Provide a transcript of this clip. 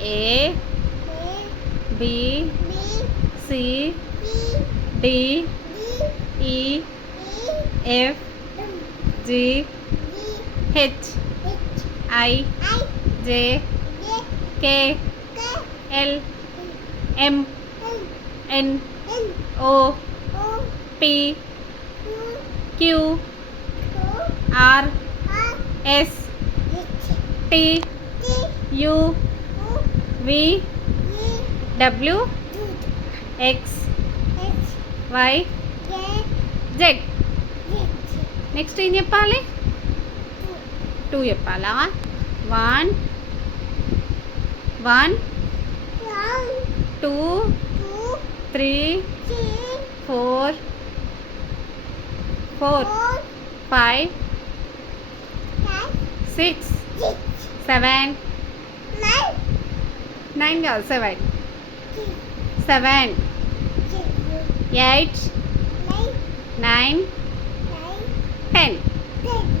A B C D E F G H I J K L M N O P Q R S T U V W X Y Z. Next ఏం చెప్పాలి? 2 చెప్పాలా? 1 2 3 4 5 6 7 9 కాదు 7 8 9